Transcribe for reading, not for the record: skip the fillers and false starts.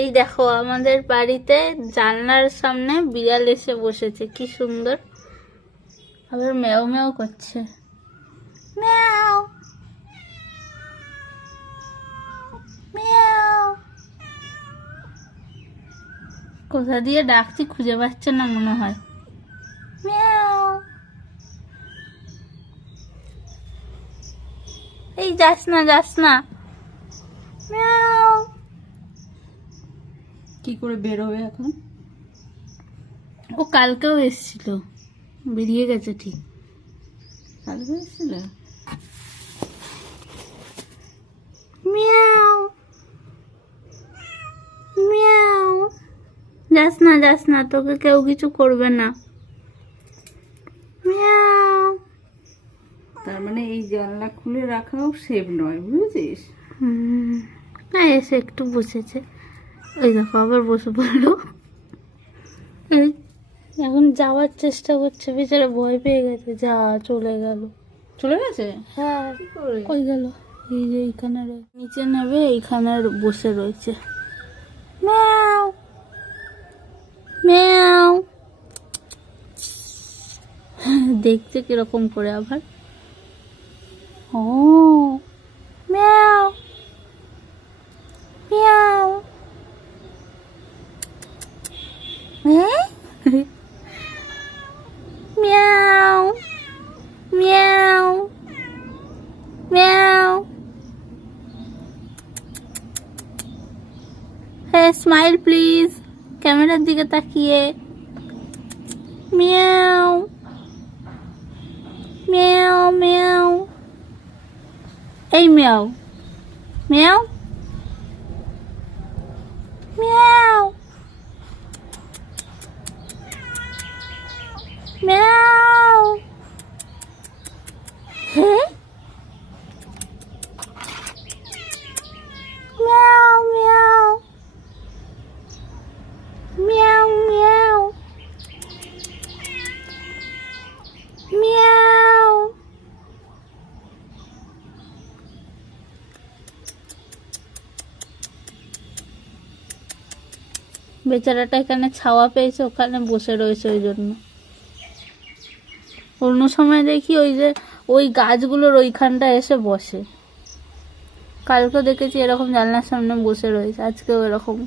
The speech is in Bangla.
এই দেখো আমাদের বাড়িতে জানলার সামনে বিড়াল এসে বসেছে, কি সুন্দর। আবার ম্যাও ম্যাও করছে, ম্যাও ম্যাও। কোথা দিয়ে ডাকছি খুঁজে পাচ্ছে না মনে হয়। ম্যাও। এই যাস না যাস না। ম্যাও। কি করে বের হবে এখন? ও কালকেও এসেছিল, বেরিয়ে গেছে ঠিক। কালকে এসেছিল? মিয়াও মিয়াও। যাস না যাস না, তোকে কেউ কিছু করবে না। মিয়াও। তার মানে এই জানলা খুলে রাখাও সেভ নয়, বুঝেছিস? না, এসে একটু বসেছে। ওই দেখো আবার বসে পড়লো। এই, এখন যাওয়ার চেষ্টা করছে, বেচারা ভয় পেয়ে গেছে। যা চলে গেল। চলে গেছে? হ্যাঁ, কি করে? কই গেল? এই যে এইখানে নিচে নেবে, এইখানে বসে রয়েছে। ম্যাও ম্যাও। দেখছে কিরকম করে আবার। ও ম্যাও ম্যাও। ম্যাও ম্যাও ম্যাও। হ্যাঁ, স্মাইল প্লিজ, ক্যামেরার দিকে তাকিয়ে। মিয়াও মিয়াও মিয়াও। এই মিয়াও মিয়াও মিয়াও মিয়াও। হ্যাঁ, মিয়াও মিয়াও মিয়াও মিয়াও মিয়াও। বেচারাটা এখানে ছাওয়া পেয়েছে, ওখানে বসে রয়েছে ওই জন্য। অন্য সময় দেখি ওই যে ওই গাছগুলোর ওইখানটা এসে বসে। কালকে দেখেছি এরকম জানলার সামনে বসে রয়েছে, আজকেও এরকম।